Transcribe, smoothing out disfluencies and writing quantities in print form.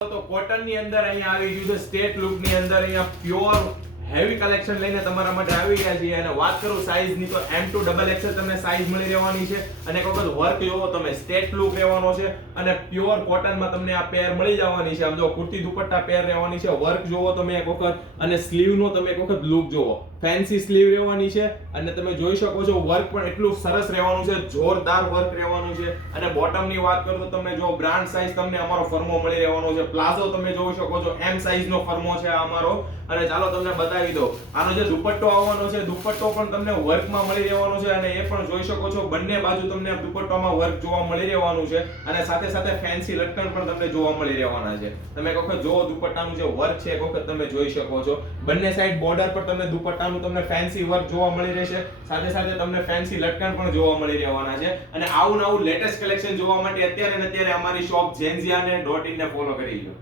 તો કોટન ની અંદર અહીંયા આવી ગયું છે સ્ટેટ લુક ની અંદર અહીંયા પ્યોર હેવી કલેક્શન લઈને તમારા માટે આવી ગયા છીએ અને વાત કરું સાઈઝ ની તો M2 ડબલ XL તમને સાઈઝ મળી રહેવાની છે અને એક વખત વર્ક જોવો તમે સ્ટેટ લુક રહેવાનો છે અને પ્યોર કોટન માં તમને આ પેર મળી જવાની છે આમ જો કુર્તી દુપટ્ટા પેર રહેવાની છે વર્ક જોવો તમે એક વખત અને સ્લીવ નો તમે એક વખત લુક જોવો ફેન્સી સ્લીવ રહેવાની છે અને તમે જોઈ શકો છો વર્ક પણ એટલું સરસ રહેવાનું છે જોરદાર વર્ક રહેવાનું છે અને બોટમ ની વાત કરું તો તમને જો બ્રાન્ડ સાઈઝ તમને અમારો ફર્મો મળી રહેવાનો છે પ્લાઝો તમે જોઈ શકો છો M સાઈઝ નો ફર્મો છે આ અમારો અને ચાલો તમને બતાવી દો આનો જે દુપટ્ટો આવવાનો છે દુપટ્ટો પણ તમને વર્કમાં મળી રહેવાનો છે અને એ પણ જોઈ શકો છો બંને બાજુ તમને દુપટ્ટામાં વર્ક જોવા મળી રહેવાનું છે અને સાથે સાથે ફેન્સી લટકન પણ તમને જોવા મળી રહેવાના છે તમે એક વખત જો દુપટ્ટાનું જે વર્ક છે એક વખત તમે જોઈ શકો છો બંને સાઈડ બોર્ડર પર તમને દુપટ્ટાનું તમને ફેન્સી વર્ક જોવા મળી રહેશે સાથે સાથે તમને ફેન્સી લટકન પણ જોવા મળી રહેવાના છે અને આવું નવું લેટેસ્ટ કલેક્શન જોવા માટે અત્યારે ને અત્યારે અમારી શોપ જેન્ઝિયા ને .in ને ફોલો કરી લો।